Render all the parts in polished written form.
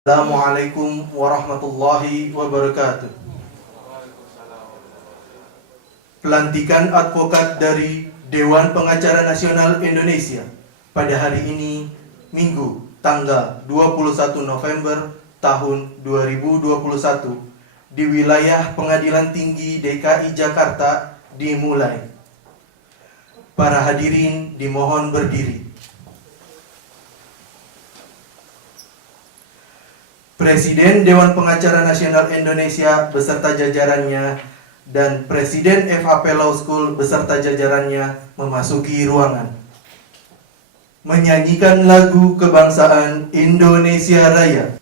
Assalamualaikum warahmatullahi wabarakatuh. Pelantikan advokat dari Dewan Pengacara Nasional Indonesia pada hari ini, Minggu, tanggal 21 November tahun 2021 di wilayah Pengadilan Tinggi DKI Jakarta dimulai. Para hadirin dimohon berdiri. Presiden Dewan Pengacara Nasional Indonesia beserta jajarannya dan Presiden FHP Law School beserta jajarannya memasuki ruangan. Menyanyikan lagu kebangsaan Indonesia Raya.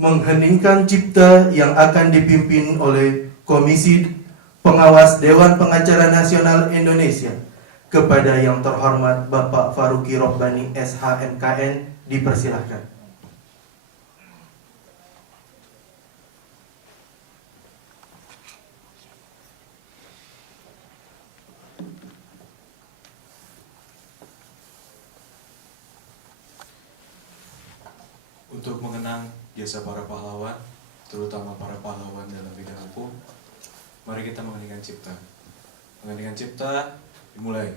Mengheningkan cipta yang akan dipimpin oleh Komisi Pengawas Dewan Pengacara Nasional Indonesia kepada yang terhormat Bapak Faruqi Robbani SHMKN dipersilahkan. Untuk mengenang jasa para pahlawan, terutama para pahlawan dalam bidang hukum, mari kita mengeningkan cipta. Mengeningkan cipta dimulai.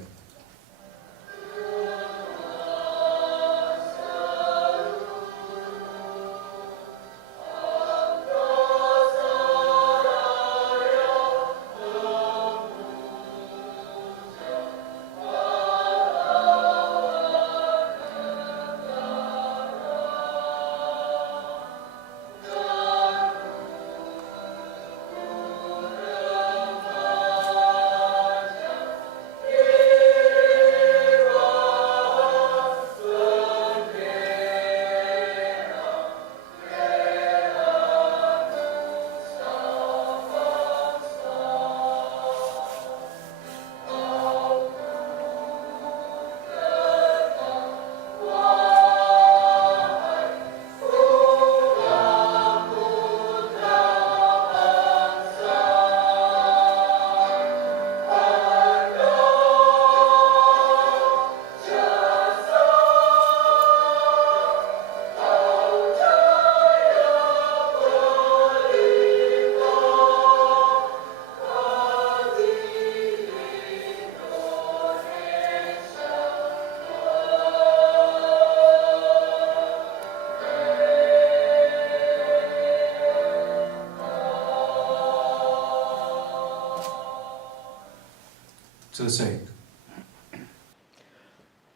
Selesai.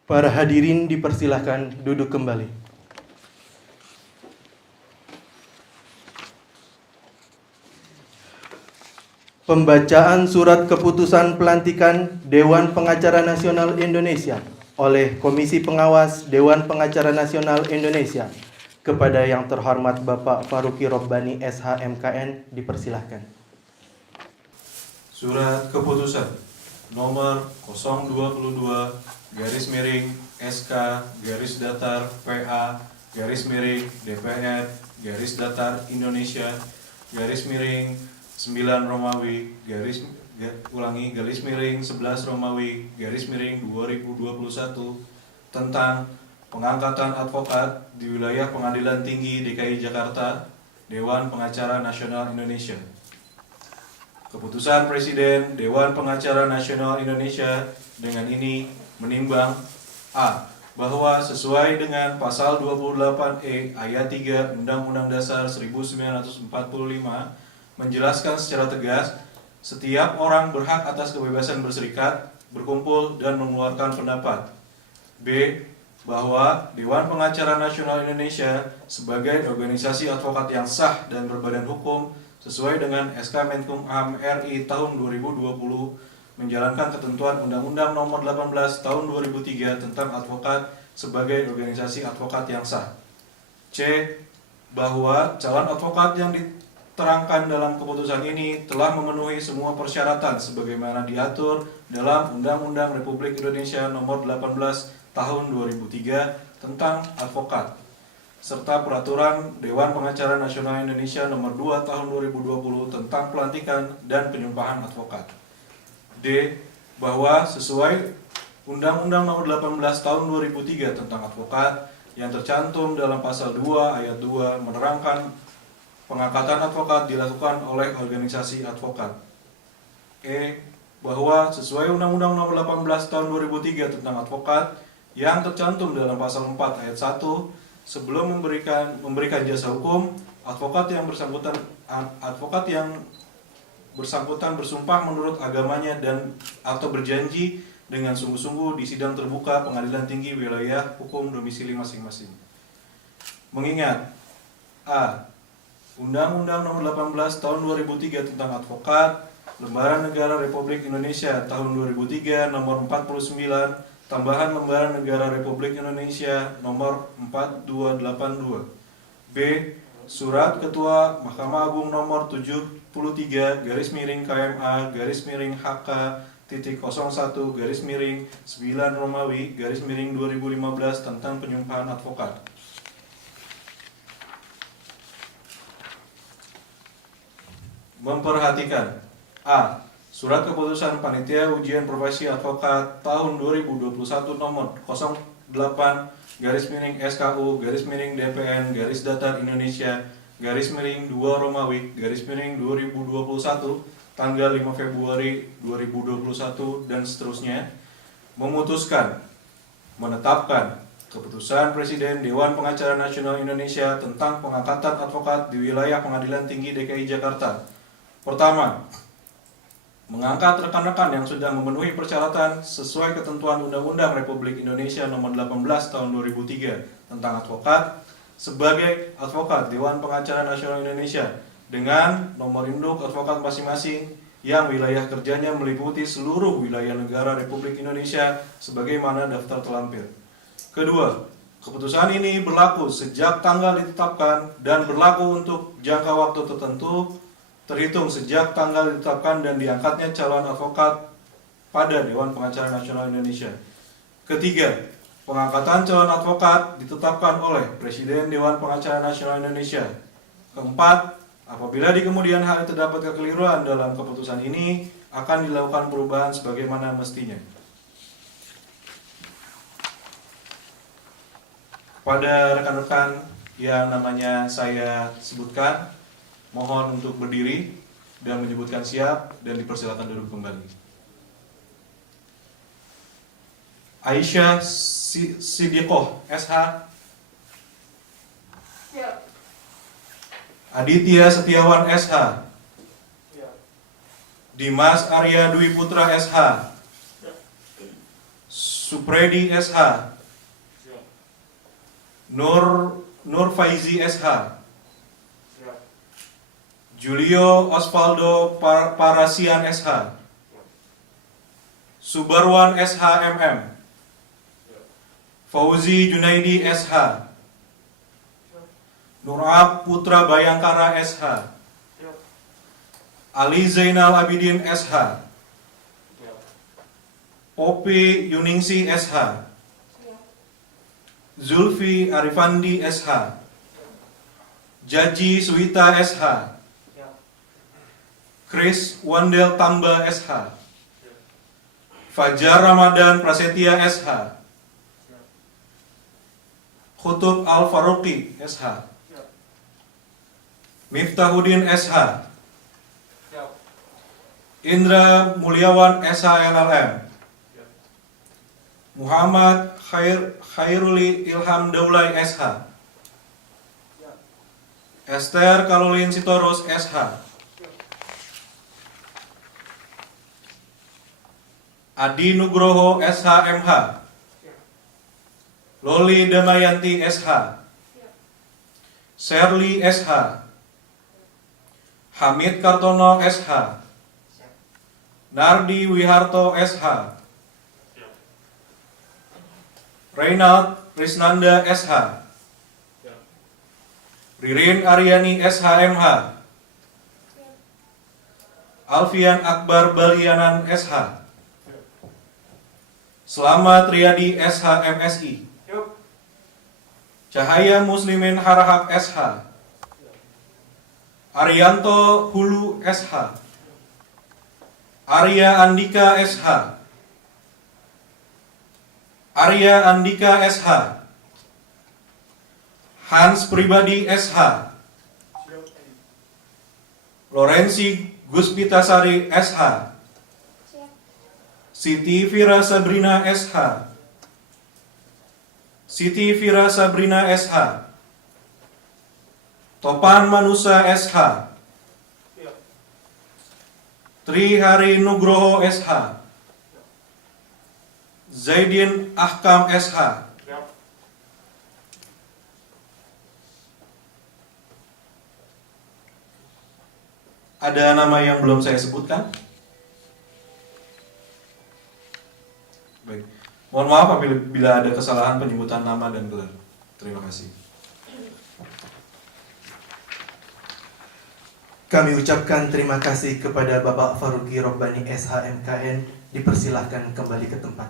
Para hadirin dipersilahkan duduk kembali. Pembacaan surat keputusan pelantikan Dewan Pengacara Nasional Indonesia oleh Komisi Pengawas Dewan Pengacara Nasional Indonesia kepada yang terhormat Bapak Faruqi Robbani SH MKN dipersilahkan. Surat keputusan nomor 022 garis miring SK garis datar PA garis miring DPR garis datar Indonesia garis miring 9 Romawi garis miring 11 Romawi garis miring 2021 tentang pengangkatan advokat di wilayah Pengadilan Tinggi DKI Jakarta Dewan Pengacara Nasional Indonesia. Keputusan Presiden Dewan Pengacara Nasional Indonesia dengan ini menimbang A. Bahwa sesuai dengan pasal 28E ayat 3 Undang-Undang Dasar 1945 menjelaskan secara tegas setiap orang berhak atas kebebasan berserikat, berkumpul, dan mengeluarkan pendapat. B. Bahwa Dewan Pengacara Nasional Indonesia sebagai organisasi advokat yang sah dan berbadan hukum sesuai dengan SK Menkumham RI tahun 2020 menjalankan ketentuan Undang-Undang Nomor 18 Tahun 2003 tentang advokat sebagai organisasi advokat yang sah. C. Bahwa calon advokat yang diterangkan dalam keputusan ini telah memenuhi semua persyaratan sebagaimana diatur dalam Undang-Undang Republik Indonesia Nomor 18 Tahun 2003 tentang advokat serta Peraturan Dewan Pengacara Nasional Indonesia Nomor 2 Tahun 2020 tentang pelantikan dan penyumpahan advokat. D. Bahwa sesuai Undang-Undang Nomor 18 Tahun 2003 tentang advokat yang tercantum dalam pasal 2 ayat 2 menerangkan pengangkatan advokat dilakukan oleh organisasi advokat. E. Bahwa sesuai Undang-Undang Nomor 18 Tahun 2003 tentang advokat yang tercantum dalam pasal 4 ayat 1 sebelum memberikan jasa hukum, advokat yang bersangkutan bersumpah menurut agamanya dan atau berjanji dengan sungguh-sungguh di sidang terbuka Pengadilan Tinggi wilayah hukum domisili masing-masing. Mengingat A. Undang-Undang Nomor 18 Tahun 2003 tentang advokat, Lembaran Negara Republik Indonesia Tahun 2003 Nomor 49, Tambahan Lembaran Negara Republik Indonesia Nomor 4282. B. Surat Ketua Mahkamah Agung Nomor 73 garis miring KMA garis miring HK titik 01 garis miring 9 Romawi garis miring 2015 tentang penyumpahan advokat. Memperhatikan A. Surat Keputusan Panitia Ujian Profesi Advokat tahun 2021 nomor 08 garis miring SKU garis miring DPN garis datar Indonesia garis miring 2 Romawi garis miring 2021 tanggal 5 Februari 2021 dan seterusnya memutuskan menetapkan Keputusan Presiden Dewan Pengacara Nasional Indonesia tentang pengangkatan advokat di wilayah Pengadilan Tinggi DKI Jakarta. Pertama, mengangkat rekan-rekan yang sudah memenuhi persyaratan sesuai ketentuan Undang-Undang Republik Indonesia Nomor 18 Tahun 2003 tentang advokat sebagai advokat Dewan Pengacara Nasional Indonesia dengan nomor induk advokat masing-masing yang wilayah kerjanya meliputi seluruh wilayah negara Republik Indonesia sebagaimana daftar terlampir. Kedua, keputusan ini berlaku sejak tanggal ditetapkan dan berlaku untuk jangka waktu tertentu terhitung sejak tanggal ditetapkan dan diangkatnya calon advokat pada Dewan Pengacara Nasional Indonesia. Ketiga, pengangkatan calon advokat ditetapkan oleh Presiden Dewan Pengacara Nasional Indonesia. Keempat, apabila di kemudian hari terdapat kekeliruan dalam keputusan ini, akan dilakukan perubahan sebagaimana mestinya. Kepada rekan-rekan yang namanya saya sebutkan, mohon untuk berdiri dan menyebutkan siap dan dipersilakan duduk kembali. Aisyah Siddiqoh SH. Siap. Aditya Setiawan SH. Siap. Dimas Arya Dwi Putra SH. Supredi SH. Siap. Nur Faizi SH. Siap. Julio Osvaldo Parasian SH. Subarwan SH MM. Fauzi Junaidi SH, Nurab Putra Bayangkara SH, Ali Zainal Abidin SH, Popi Yuningsi SH, Zulfi Arifandi SH, Jaji Suwita SH, Chris Wandel Tamba SH, Fajar Ramadan Prasetya SH, Khutub Al Faruqi SH, Miftahuddin SH, Indra Mulyawan SH LLM, Muhammad Khairuli Ilham Daulay SH, Esther Karolin Sitorus SH, Adi Nugroho SHMH, Loli Damayanti SH, Sherly SH, Hamid Kartono SH, Nardi Wiharto SH, Reynald Risnanda SH, Ririn Aryani SHMH, Alfian Akbar Balianan SH, Slamet Riyadi SHMSI, Cahaya Muslimin Harahap SH, Arianto Hulu SH, Arya Andika SH, Arya Andika SH, Hans Pribadi SH, Lorenzi Guspitasari SH, Siti Fira Sabrina SH, Siti Fira Sabrina SH, Topan Manusa SH, Tri Hari Nugroho SH, Zaidin Ahkam SH, Ada nama yang belum saya sebutkan? Baik. Mohon maaf apabila ada kesalahan penyebutan nama dan gelar. Terima kasih. Kami ucapkan terima kasih kepada Bapak Faruqi Robbani SHMKN. Dipersilahkan kembali ke tempat.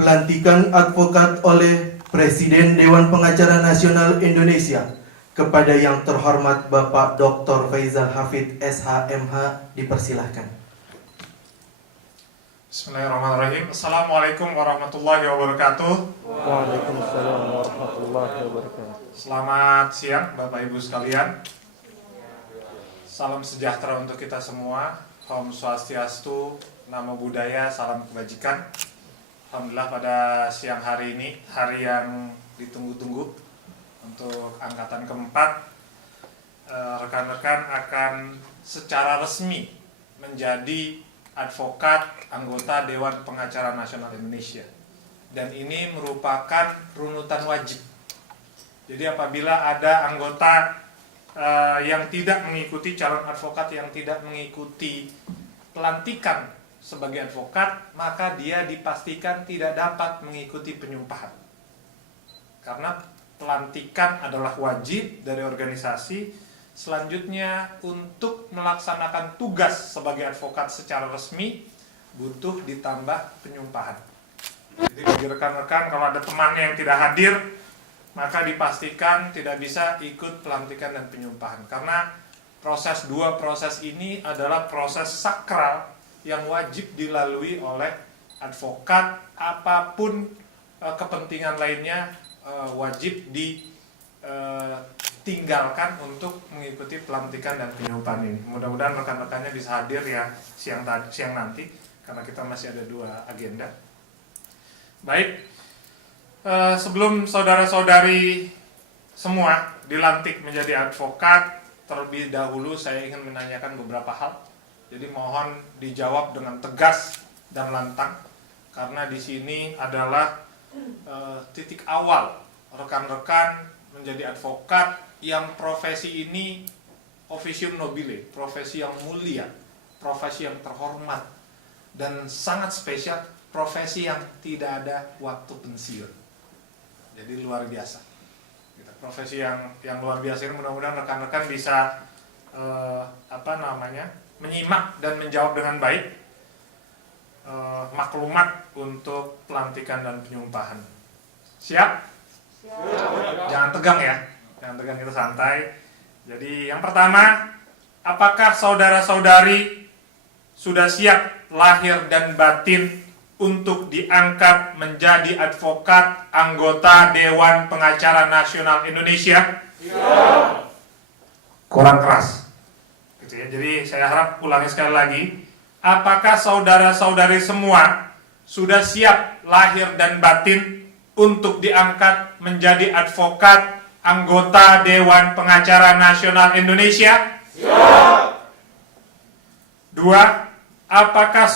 Pelantikan advokat oleh Presiden Dewan Pengacara Nasional Indonesia kepada yang terhormat Bapak Dr. Faizal Hafid SHMH, dipersilahkan. Bismillahirrahmanirrahim. Assalamualaikum warahmatullahi wabarakatuh. Waalaikumsalam warahmatullahi wabarakatuh. Selamat siang Bapak Ibu sekalian. Salam sejahtera untuk kita semua. Om Swastiastu, Namo Buddhaya, salam kebajikan. Alhamdulillah pada siang hari ini, hari yang ditunggu-tunggu untuk angkatan keempat, rekan-rekan akan secara resmi menjadi advokat anggota Dewan Pengacara Nasional Indonesia. Dan ini merupakan runutan wajib. Jadi apabila ada anggota yang tidak mengikuti, calon advokat yang tidak mengikuti pelantikan sebagai advokat, maka dia dipastikan tidak dapat mengikuti penyumpahan. Karena pelantikan adalah wajib dari organisasi. Selanjutnya, untuk melaksanakan tugas sebagai advokat secara resmi butuh ditambah penyumpahan. Jadi bagi rekan-rekan, kalau ada temannya yang tidak hadir, maka dipastikan tidak bisa ikut pelantikan dan penyumpahan. Karena dua proses ini adalah proses sakral yang wajib dilalui oleh advokat. Apapun kepentingan lainnya wajib ditinggalkan untuk mengikuti pelantikan dan penyumpahan ini. Mudah-mudahan rekan-rekannya bisa hadir ya siang nanti, karena kita masih ada 2 agenda. Baik, sebelum saudara-saudari semua dilantik menjadi advokat, terlebih dahulu saya ingin menanyakan beberapa hal. Jadi mohon dijawab dengan tegas dan lantang, karena di sini adalah titik awal rekan-rekan menjadi advokat yang profesi ini officium nobile, profesi yang mulia, profesi yang terhormat, dan sangat spesial, profesi yang tidak ada waktu pensiun. Jadi luar biasa. Gitu. Profesi yang luar biasa ini mudah-mudahan rekan-rekan bisa menyimak dan menjawab dengan baik maklumat untuk pelantikan dan penyumpahan. Siap? Siap. Jangan tegang ya. Jangan tegang, kita santai. Jadi yang pertama, apakah saudara-saudari sudah siap lahir dan batin untuk diangkat menjadi advokat anggota Dewan Pengacara Nasional Indonesia? Siap. Kurang keras. Gitu ya. Jadi saya harap ulangi sekali lagi. Apakah saudara-saudari semua sudah siap lahir dan batin untuk diangkat menjadi advokat anggota Dewan Pengacara Nasional Indonesia? Siap. 2. Apakah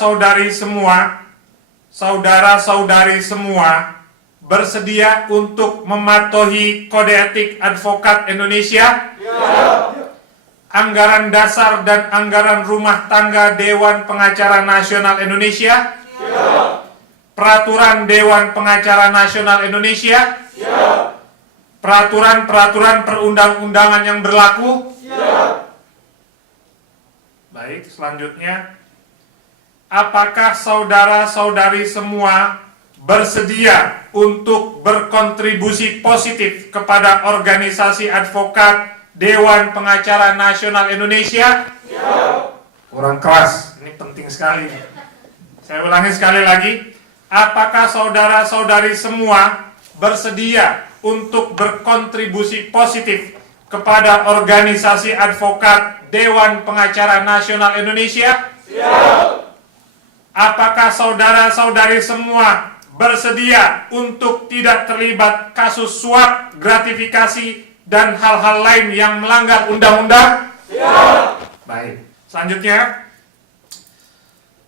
saudara-saudari semua bersedia untuk mematuhi Kode Etik Advokat Indonesia? Siap. Anggaran dasar dan anggaran rumah tangga Dewan Pengacara Nasional Indonesia? Siap. Peraturan Dewan Pengacara Nasional Indonesia? Siap. Peraturan-peraturan perundang-undangan yang berlaku? Siap. Baik, selanjutnya, apakah saudara-saudari semua bersedia untuk berkontribusi positif kepada organisasi advokat Dewan Pengacara Nasional Indonesia? Siap. Kurang keras, ini penting sekali. Saya ulangi sekali lagi, apakah saudara-saudari semua bersedia untuk berkontribusi positif kepada organisasi advokat Dewan Pengacara Nasional Indonesia? Siap. Apakah saudara-saudari semua bersedia untuk tidak terlibat kasus suap, gratifikasi, dan hal-hal lain yang melanggar undang-undang? Siap. Baik. Selanjutnya,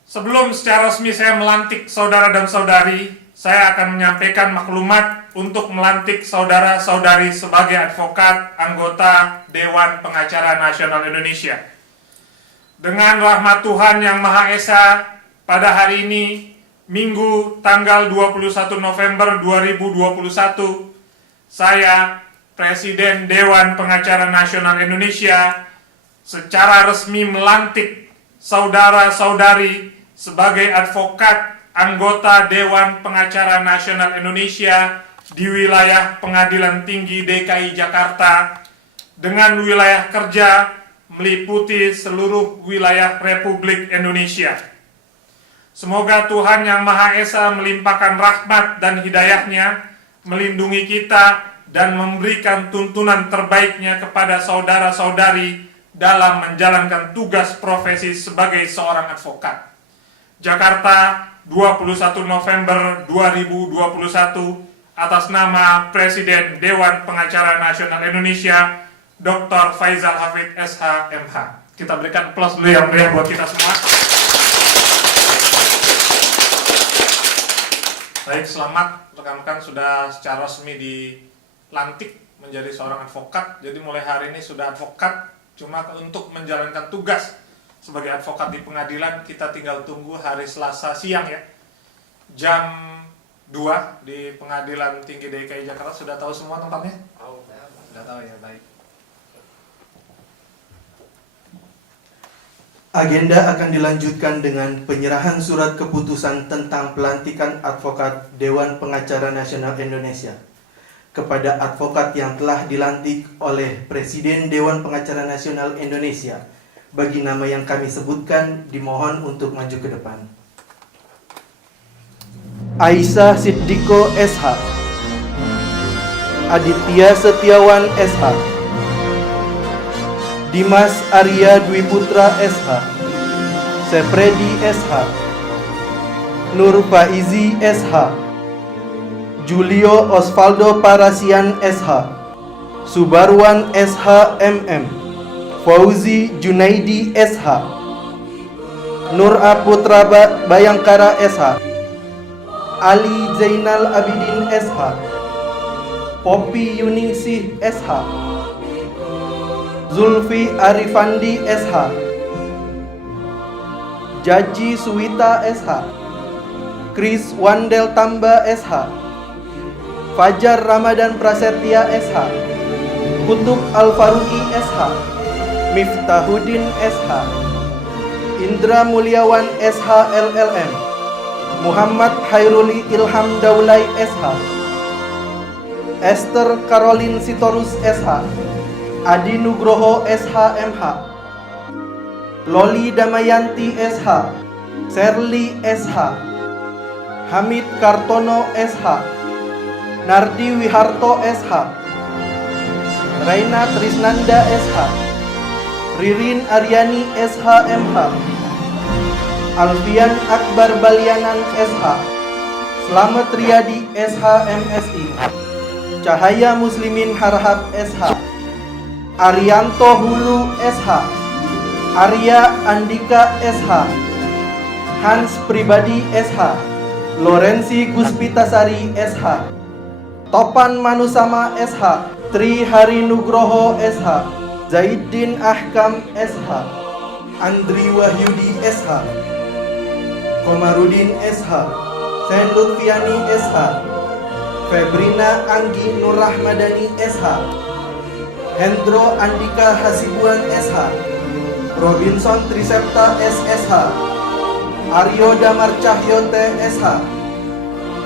sebelum secara resmi saya melantik saudara dan saudari, saya akan menyampaikan maklumat untuk melantik saudara-saudari sebagai advokat anggota Dewan Pengacara Nasional Indonesia. Dengan rahmat Tuhan Yang Maha Esa, pada hari ini, Minggu tanggal 21 November 2021, saya, Presiden Dewan Pengacara Nasional Indonesia, secara resmi melantik saudara-saudari sebagai advokat anggota Dewan Pengacara Nasional Indonesia di wilayah Pengadilan Tinggi DKI Jakarta dengan wilayah kerja meliputi seluruh wilayah Republik Indonesia. Semoga Tuhan Yang Maha Esa melimpahkan rahmat dan hidayahnya, melindungi kita dan memberikan tuntunan terbaiknya kepada saudara-saudari dalam menjalankan tugas profesi sebagai seorang advokat. Jakarta, 21 November 2021, atas nama Presiden Dewan Pengacara Nasional Indonesia, Dr. Faizal Hafid SH MH. Kita berikan aplaus dulu yang meriah buat kita semua. Baik, selamat rekan-rekan sudah secara resmi dilantik menjadi seorang advokat. Jadi mulai hari ini sudah advokat, cuma untuk menjalankan tugas sebagai advokat di pengadilan kita tinggal tunggu hari Selasa siang ya. Jam 2 di Pengadilan Tinggi DKI Jakarta. Sudah tahu semua tempatnya? Sudah tahu ya, baik. Agenda akan dilanjutkan dengan penyerahan surat keputusan tentang pelantikan advokat Dewan Pengacara Nasional Indonesia kepada advokat yang telah dilantik oleh Presiden Dewan Pengacara Nasional Indonesia. Bagi nama yang kami sebutkan, dimohon untuk maju ke depan. Aisyah Siddiqo SH, Aditya Setiawan SH, Dimas Arya Dwi Putra SH, Sepredi SH, Nur Faizi SH, Julio Osvaldo Parasian SH, Subarwan SH MM, Fauzi Junaidi SH, Nur Aputra Bayangkara SH, Ali Zainal Abidin SH, Poppy Yuningsih SH, Zulfi Arifandi SH, Jaji Suwita SH, Chris Wandel Tamba SH, Fajar Ramadan Prasetya SH, Kutub Al-Faruqi SH, Miftahuddin SH, Indra Mulyawan SH LLM, Muhammad Hairuli Ilham Daulay SH, Esther Caroline Sitorus SH, Adi Nugroho SH MH, Loli Damayanti SH, Sherly SH, Hamid Kartono SH, Nardi Wiharto SH, Raina Trisnanda SH, Ririn Aryani SH MH, Alfian Akbar Balianan SH, Slamet Riyadi SH MSI, Cahaya Muslimin Harhab SH, Arianto Hulu SH, Arya Andika SH, Hans Pribadi SH, Lorenzi Guspitasari SH, Topan Manusama SH, Tri Hari Nugroho SH, Zaiddin Ahkam SH, Andri Wahyudi SH, Komarudin SH, Sen Lutfiani SH, Febrina Anggi Nurrahmadani SH, Hendro Andika Hasibuan SH, Robinson Trisepta SSH, Aryo Damar Cahyote SH,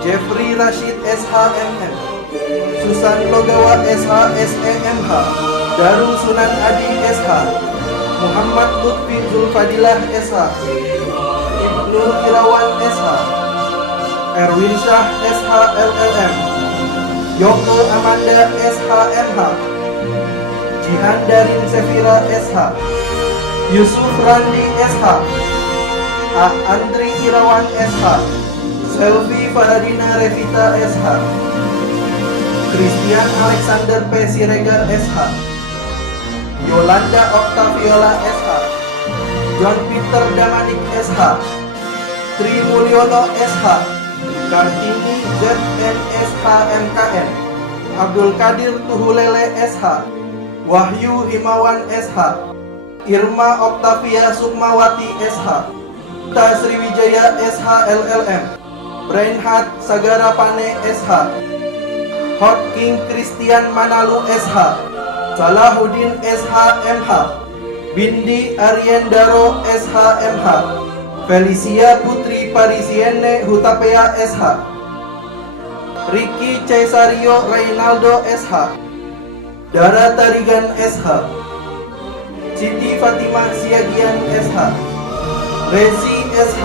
Jeffrey Rashid SH MM, Susan Logawa SH SEMH, Daru Sunan Adi SH, Muhammad Lutfi Zulfadilah SH, Ibnu Irawan SH, Erwin Syah SH LLM, Yoko Amanda SH MH, Jihan Darin Sefira SH, Yusuf Randi SH, Andri Irawan SH, Selvi Faradina Revita SH, Christian Alexander P. Siregar SH, Yolanda Octaviola SH, John Peter Damanik SH, Tri Mulyono SH, Kartini ZNSH MKN, Abdul Qadir Tuhulele SH, Wahyu Himawan SH, Irma Octavia Sukmawati SH, Ta Sriwijaya SH LLM, Reinhard Sagara Pane SH, Hot King Christian Manalu SH, Salahuddin SH MH, Bindi Ariendaro SH MH, Felicia Putri Parisienne Hutapea SH, Ricky Cesario Reynaldo SH, Dara Tarigan SH, Siti Fatimah Siagian SH, Rezi SH,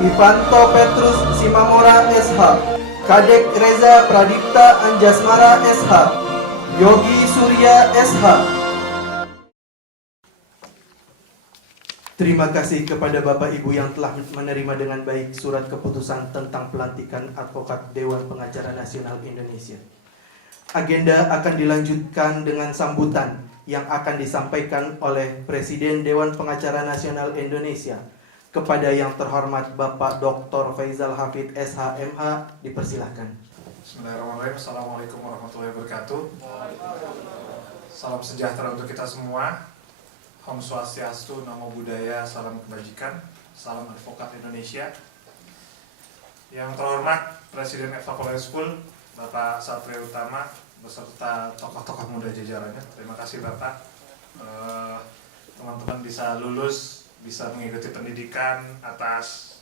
Ivanto Petrus Simamora SH, Kadek Reza Pradipta Anjasmara SH, Yogi Surya SH. Terima kasih kepada Bapak Ibu yang telah menerima dengan baik surat keputusan tentang pelantikan advokat Dewan Pengacara Nasional Indonesia. Agenda akan dilanjutkan dengan sambutan yang akan disampaikan oleh Presiden Dewan Pengacara Nasional Indonesia kepada yang terhormat Bapak Dr. Faizal Hafid SH.MH. Dipersilahkan. Bismillahirrahmanirrahim. Assalamualaikum warahmatullahi wabarakatuh. Salam sejahtera untuk kita semua. Om Swastiastu, Namo Buddhaya, salam kebajikan, salam advokat Indonesia. Yang terhormat Presiden FH College School, Bapak Satria Utama, beserta tokoh-tokoh muda jajarannya. Terima kasih Bapak. Teman-teman bisa lulus, bisa mengikuti pendidikan atas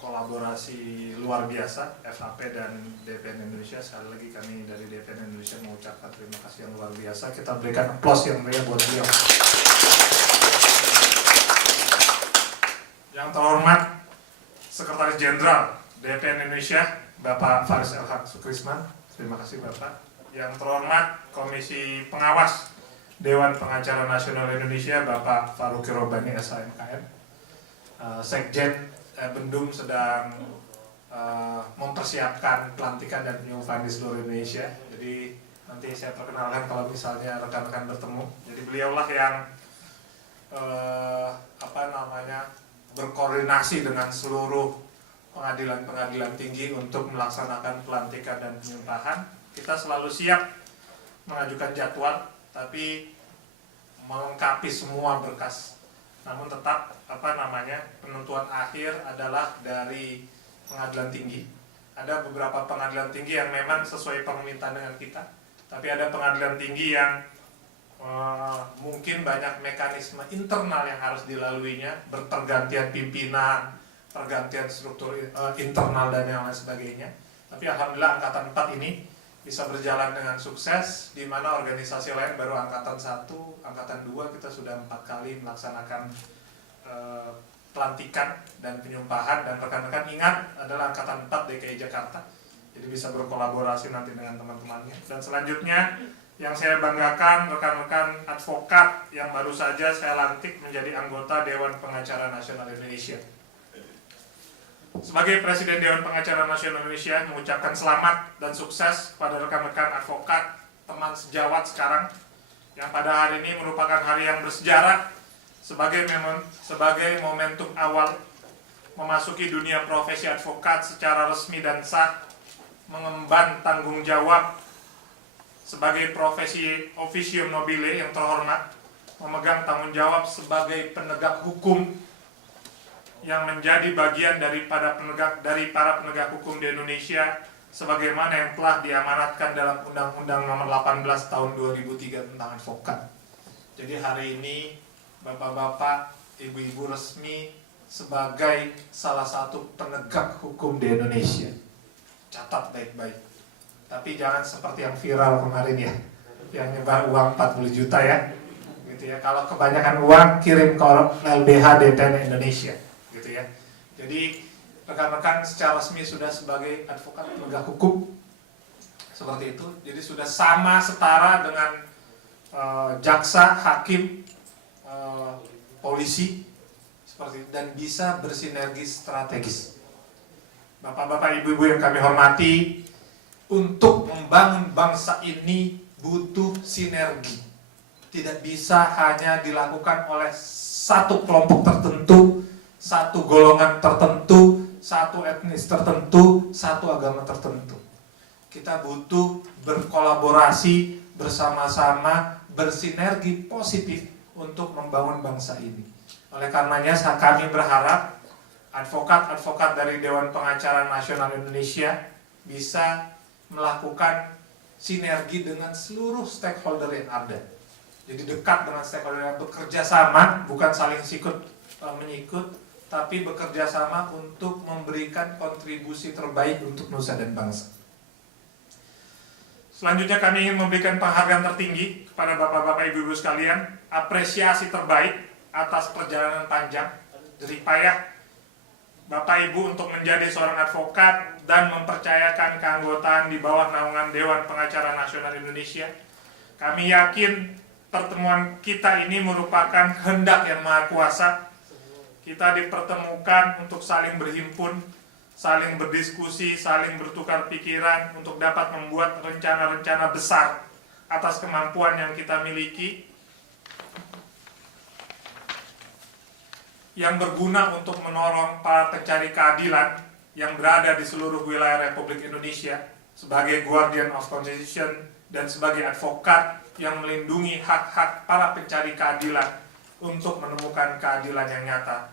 kolaborasi luar biasa FHP dan DPN Indonesia. Sekali lagi kami dari DPN Indonesia mengucapkan terima kasih yang luar biasa. Kita berikan aplaus yang meriah buat beliau. Yang terhormat Sekretaris Jenderal DPN Indonesia Bapak Faris Elhak Sukrisman, terima kasih Bapak. Yang terhormat Komisi Pengawas Dewan Pengacara Nasional Indonesia Bapak Faruqi Robbani SHMKN. Sekjen Bendum sedang mempersiapkan pelantikan dan penyuluhan di seluruh Indonesia. Jadi nanti saya perkenalkan kalau misalnya rekan-rekan bertemu. Jadi beliaulah yang berkoordinasi dengan seluruh pengadilan-pengadilan tinggi untuk melaksanakan pelantikan dan penyuluhan. Kita selalu siap mengajukan jadwal, tapi melengkapi semua berkas. Namun tetap penentuan akhir adalah dari pengadilan tinggi. Ada beberapa pengadilan tinggi yang memang sesuai permintaan dengan kita, tapi ada pengadilan tinggi yang mungkin banyak mekanisme internal yang harus dilaluinya, berpergantian pimpinan, pergantian struktur internal dan yang lain sebagainya. Tapi alhamdulillah angkatan 4 ini bisa berjalan dengan sukses, di mana organisasi lain baru angkatan 1, angkatan 2 kita sudah 4 kali melaksanakan pelantikan dan penyumpahan, dan rekan-rekan ingat adalah angkatan 4 DKI Jakarta. Jadi bisa berkolaborasi nanti dengan teman-temannya. Dan selanjutnya yang saya banggakan rekan-rekan advokat yang baru saja saya lantik menjadi anggota Dewan Pengacara Nasional Indonesia. Sebagai Presiden Dewan Pengacara Nasional Indonesia, mengucapkan selamat dan sukses kepada rekan-rekan advokat, teman sejawat sekarang, yang pada hari ini merupakan hari yang bersejarah sebagai momentum awal memasuki dunia profesi advokat secara resmi dan sah, mengemban tanggung jawab sebagai profesi officium nobile yang terhormat, memegang tanggung jawab sebagai penegak hukum yang menjadi bagian dari para penegak hukum di Indonesia sebagaimana yang telah diamanatkan dalam Undang-Undang Nomor 18 Tahun 2003 tentang advokat. Jadi hari ini Bapak-bapak, ibu-ibu resmi sebagai salah satu penegak hukum di Indonesia. Catat baik-baik. Tapi jangan seperti yang viral kemarin ya, yang nyebar uang 40 juta ya. Gitu ya. Kalau kebanyakan uang kirim ke LBH DPN Indonesia. Gitu ya. Jadi rekan-rekan secara resmi sudah sebagai advokat penegak hukum seperti itu. Jadi sudah sama setara dengan jaksa, hakim, polisi seperti itu, dan bisa bersinergi strategis. Bapak-bapak, ibu-ibu yang kami hormati, untuk membangun bangsa ini butuh sinergi. Tidak bisa hanya dilakukan oleh satu kelompok tertentu, satu golongan tertentu, satu etnis tertentu, satu agama tertentu. Kita butuh berkolaborasi bersama-sama, bersinergi positif untuk membangun bangsa ini. Oleh karenanya kami berharap advokat-advokat dari Dewan Pengacara Nasional Indonesia bisa melakukan sinergi dengan seluruh stakeholder yang ada. Jadi dekat dengan stakeholder yang bekerja sama, bukan saling menyikut, tapi bekerja sama untuk memberikan kontribusi terbaik untuk nusa dan bangsa. Selanjutnya kami ingin memberikan penghargaan tertinggi kepada bapak-bapak, ibu-ibu sekalian, apresiasi terbaik atas perjalanan panjang, jerih payah Bapak Ibu untuk menjadi seorang advokat dan mempercayakan keanggotaan di bawah naungan Dewan Pengacara Nasional Indonesia. Kami yakin pertemuan kita ini merupakan kehendak yang maha kuasa. Kita dipertemukan untuk saling berhimpun, saling berdiskusi, saling bertukar pikiran untuk dapat membuat rencana-rencana besar atas kemampuan yang kita miliki, yang berguna untuk menolong para pencari keadilan yang berada di seluruh wilayah Republik Indonesia sebagai guardian of constitution dan sebagai advokat yang melindungi hak-hak para pencari keadilan untuk menemukan keadilan yang nyata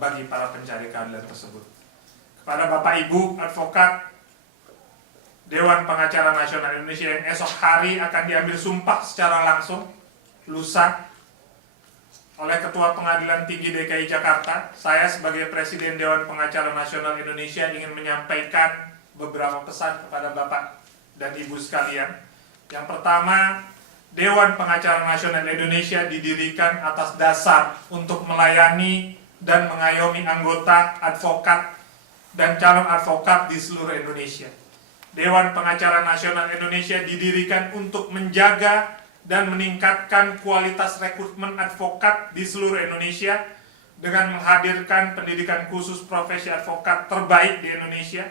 bagi para pencari keadilan tersebut. Kepada Bapak Ibu advokat Dewan Pengacara Nasional Indonesia yang esok hari akan diambil sumpah secara langsung lusa oleh Ketua Pengadilan Tinggi DKI Jakarta, saya sebagai Presiden Dewan Pengacara Nasional Indonesia ingin menyampaikan beberapa pesan kepada Bapak dan Ibu sekalian. Yang pertama, Dewan Pengacara Nasional Indonesia didirikan atas dasar untuk melayani dan mengayomi anggota, advokat, dan calon advokat di seluruh Indonesia. Dewan Pengacara Nasional Indonesia didirikan untuk menjaga dan meningkatkan kualitas rekrutmen advokat di seluruh Indonesia dengan menghadirkan pendidikan khusus profesi advokat terbaik di Indonesia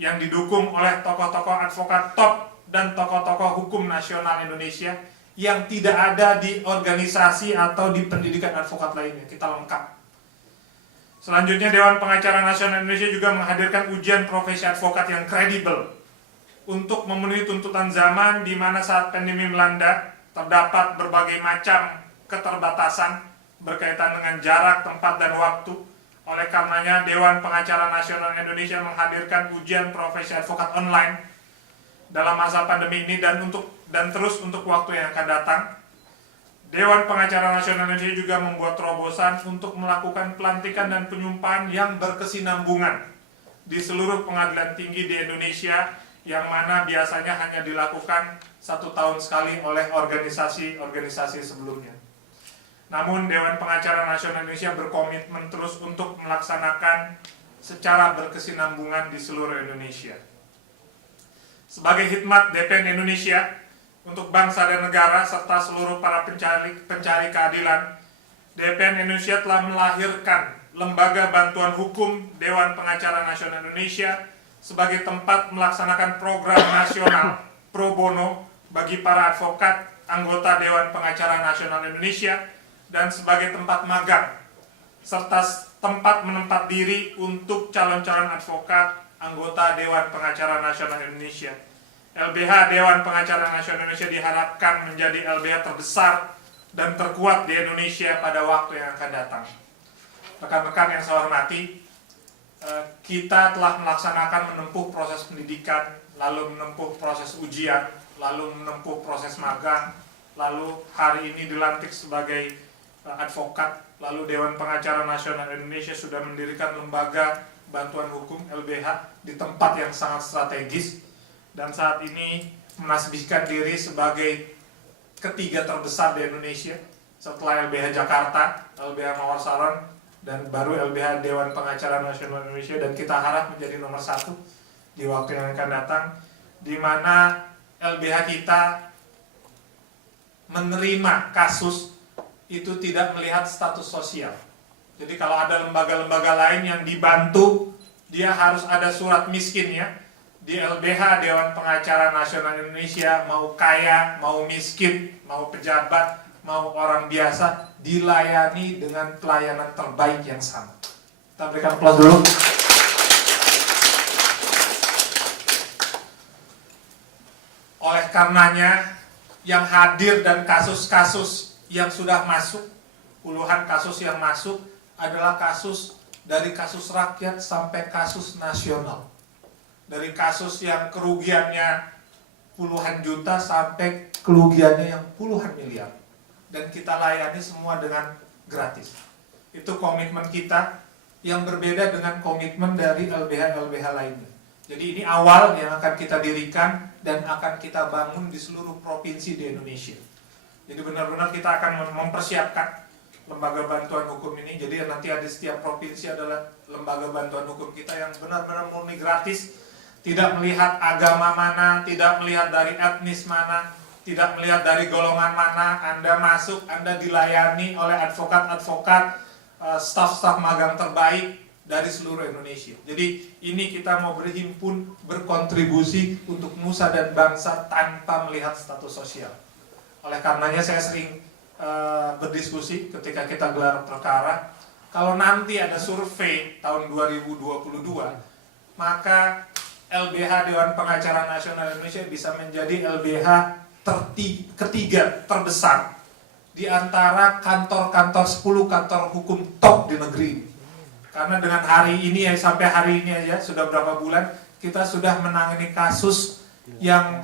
yang didukung oleh tokoh-tokoh advokat top dan tokoh-tokoh hukum nasional Indonesia yang tidak ada di organisasi atau di pendidikan advokat lainnya. Kita lengkap. Selanjutnya, Dewan Pengacara Nasional Indonesia juga menghadirkan ujian profesi advokat yang kredibel untuk memenuhi tuntutan zaman di mana saat pandemi melanda terdapat berbagai macam keterbatasan berkaitan dengan jarak, tempat, dan waktu. Oleh karenanya, Dewan Pengacara Nasional Indonesia menghadirkan ujian profesi advokat online dalam masa pandemi ini dan terus untuk waktu yang akan datang. Dewan Pengacara Nasional Indonesia juga membuat terobosan untuk melakukan pelantikan dan penyumpahan yang berkesinambungan di seluruh pengadilan tinggi di Indonesia, yang mana biasanya hanya dilakukan 1 tahun sekali oleh organisasi-organisasi sebelumnya. Namun Dewan Pengacara Nasional Indonesia berkomitmen terus untuk melaksanakan secara berkesinambungan di seluruh Indonesia. Sebagai khidmat DPN Indonesia untuk bangsa dan negara serta seluruh para pencari keadilan, DPN Indonesia telah melahirkan Lembaga Bantuan Hukum Dewan Pengacara Nasional Indonesia sebagai tempat melaksanakan program nasional pro bono bagi para advokat anggota Dewan Pengacara Nasional Indonesia dan sebagai tempat magang serta tempat menempat diri untuk calon-calon advokat anggota Dewan Pengacara Nasional Indonesia. LBH Dewan Pengacara Nasional Indonesia diharapkan menjadi LBH terbesar dan terkuat di Indonesia pada waktu yang akan datang. Rekan-rekan yang saya hormati, kita telah melaksanakan menempuh proses pendidikan, lalu menempuh proses ujian, lalu menempuh proses magang, lalu hari ini dilantik sebagai advokat, lalu Dewan Pengacara Nasional Indonesia sudah mendirikan Lembaga Bantuan Hukum LBH di tempat yang sangat strategis, dan saat ini menasbihkan diri sebagai ketiga terbesar di Indonesia setelah LBH Jakarta, LBH Mawar Saron, dan baru LBH Dewan Pengacara Nasional Indonesia, dan kita harap menjadi nomor 1 di waktu yang akan datang, di mana LBH kita menerima kasus itu tidak melihat status sosial. Jadi kalau ada lembaga-lembaga lain yang dibantu, dia harus ada surat miskinnya. Di LBH Dewan Pengacara Nasional Indonesia, mau kaya, mau miskin, mau pejabat, mau orang biasa, dilayani dengan pelayanan terbaik yang sama. Kita berikan aplaus dulu. Oleh karenanya, yang hadir dan kasus-kasus yang sudah masuk, puluhan kasus yang masuk adalah kasus dari kasus rakyat sampai kasus nasional. Dari kasus yang kerugiannya puluhan juta sampai kerugiannya yang puluhan miliar. Dan kita layani semua dengan gratis. Itu komitmen kita yang berbeda dengan komitmen dari LBH-LBH lainnya. Jadi ini awal yang akan kita dirikan dan akan kita bangun di seluruh provinsi di Indonesia. Jadi benar-benar kita akan mempersiapkan lembaga bantuan hukum ini. Jadi nanti ada setiap provinsi adalah lembaga bantuan hukum kita yang benar-benar murni gratis, tidak melihat agama mana, tidak melihat dari etnis mana, tidak melihat dari golongan mana. Anda masuk, Anda dilayani oleh advokat-advokat, staf-staf magang terbaik dari seluruh Indonesia. Jadi ini kita mau berhimpun, berkontribusi untuk nusa dan bangsa tanpa melihat status sosial. Oleh karenanya saya sering berdiskusi ketika kita gelar perkara, kalau nanti ada survei tahun 2022, maka LBH Dewan Pengacara Nasional Indonesia bisa menjadi LBH ketiga terbesar di antara kantor-kantor 10 kantor hukum top di negeri ini. Karena dengan hari ini ya, sampai hari ini aja sudah berapa bulan kita sudah menangani kasus yang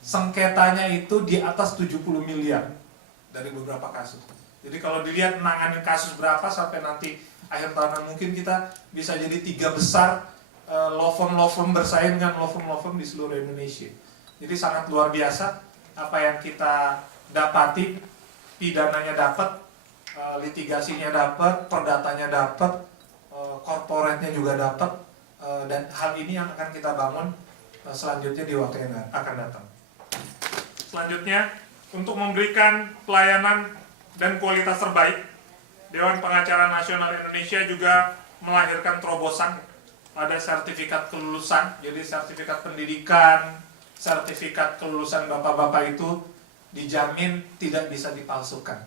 sengketanya itu di atas 70 miliar dari beberapa kasus. Jadi kalau dilihat menangani kasus berapa sampai nanti akhir tahun mungkin kita bisa jadi 3 besar law firm bersaing dengan law firm di seluruh Indonesia. Jadi sangat luar biasa apa yang kita dapati, pidananya dapat, litigasinya dapat, perdatanya dapat, korporatnya juga dapat, dan hal ini yang akan kita bangun selanjutnya di waktu yang akan datang. Selanjutnya, untuk memberikan pelayanan dan kualitas terbaik, Dewan Pengacara Nasional Indonesia juga melahirkan terobosan pada sertifikat kelulusan. Jadi sertifikat pendidikan, sertifikat kelulusan bapak-bapak itu dijamin tidak bisa dipalsukan.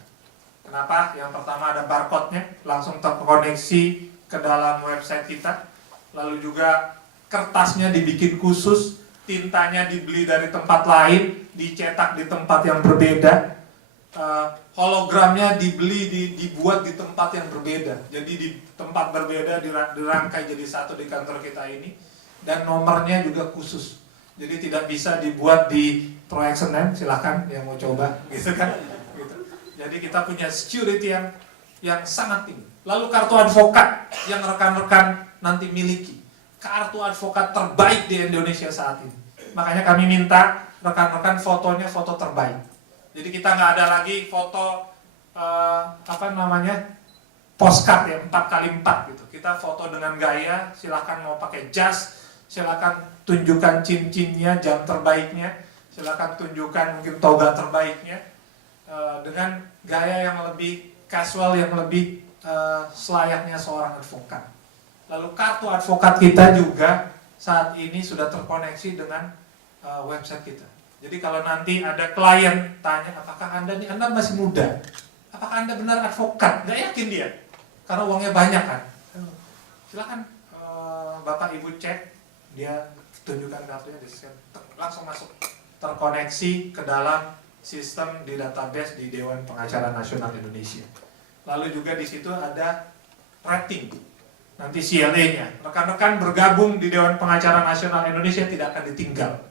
Kenapa? Yang pertama ada barcode-nya, langsung terkoneksi ke dalam website kita. Lalu juga kertasnya dibikin khusus, tintanya dibeli dari tempat lain, dicetak di tempat yang berbeda. hologramnya dibuat di tempat yang berbeda. Jadi di tempat berbeda dirangkai jadi satu di kantor kita ini, dan nomornya juga khusus. Jadi tidak bisa dibuat di Proyek Senen, silahkan yang mau coba, gitu kan? Gitu. Jadi kita punya security yang sangat tinggi. Lalu kartu advokat yang rekan-rekan nanti miliki, kartu advokat terbaik di Indonesia saat ini. Makanya kami minta rekan-rekan fotonya foto terbaik. Jadi kita nggak ada lagi foto postcard ya 4x4 gitu. Kita foto dengan gaya, silakan mau pakai jas, silakan tunjukkan cincinnya, jam terbaiknya, silakan tunjukkan mungkin toga terbaiknya, dengan gaya yang lebih casual, yang lebih selayaknya seorang advokat. Lalu kartu advokat kita juga saat ini sudah terkoneksi dengan website kita. Jadi kalau nanti ada klien tanya, apakah Anda masih muda? Apakah Anda benar advokat? Nggak yakin dia, karena uangnya banyak kan. Silakan Bapak Ibu cek, dia tunjukkan kartunya, langsung masuk, terkoneksi ke dalam sistem di database di Dewan Pengacara Nasional Indonesia. Lalu juga di situ ada rating, nanti CLA-nya. Rekan-rekan bergabung di Dewan Pengacara Nasional Indonesia tidak akan ditinggal.